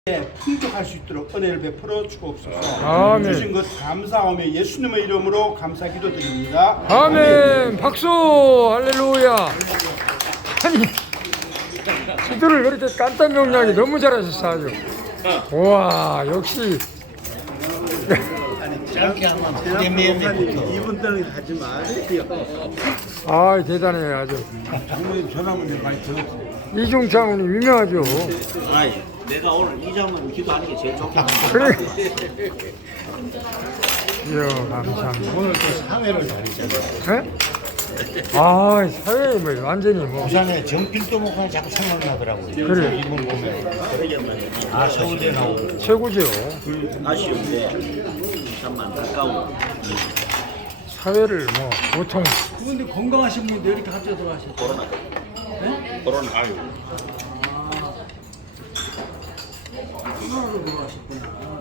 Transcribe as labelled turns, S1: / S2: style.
S1: 풍족할 수 있도록 은혜를 베풀어 주옵소서.
S2: 아멘.
S1: 주신 것 감사하며 예수님의 이름으로 감사 기도드립니다.
S2: 아멘. 박수. 할렐루야. 아니 기도를 그렇게 간단 명량이 너무 잘하셨어 아주. 와 역시.
S3: 짧게 한번 대매매부터
S1: 이분들은 하지 마세요.
S2: 아 대단해요 아주.
S1: 장모님 전화 한번 많이 들었어요.
S2: 이중창훈이 유명하죠.
S3: 아이 내가 오늘 이 장면 기도하는 게 제일 좋다.
S2: 그래. 이야 감사합니다.
S3: 오늘 또 사회를 다니잖아.
S2: 네? 아 사회 뭐 완전히 뭐.
S3: 부산에 정필도 목사님 자꾸 생각나더라고요.
S2: 그래.
S3: 이분 보면 아 서울대 나오고
S2: 최고죠.
S3: 아쉬운데 참 안타까워.
S2: 사회를 뭐 보통
S4: 근데 건강하신 분인데 이렇게 갑자기 돌아가셨어요?
S3: 코로나 아유.
S4: 코로나로 돌아가셨구나.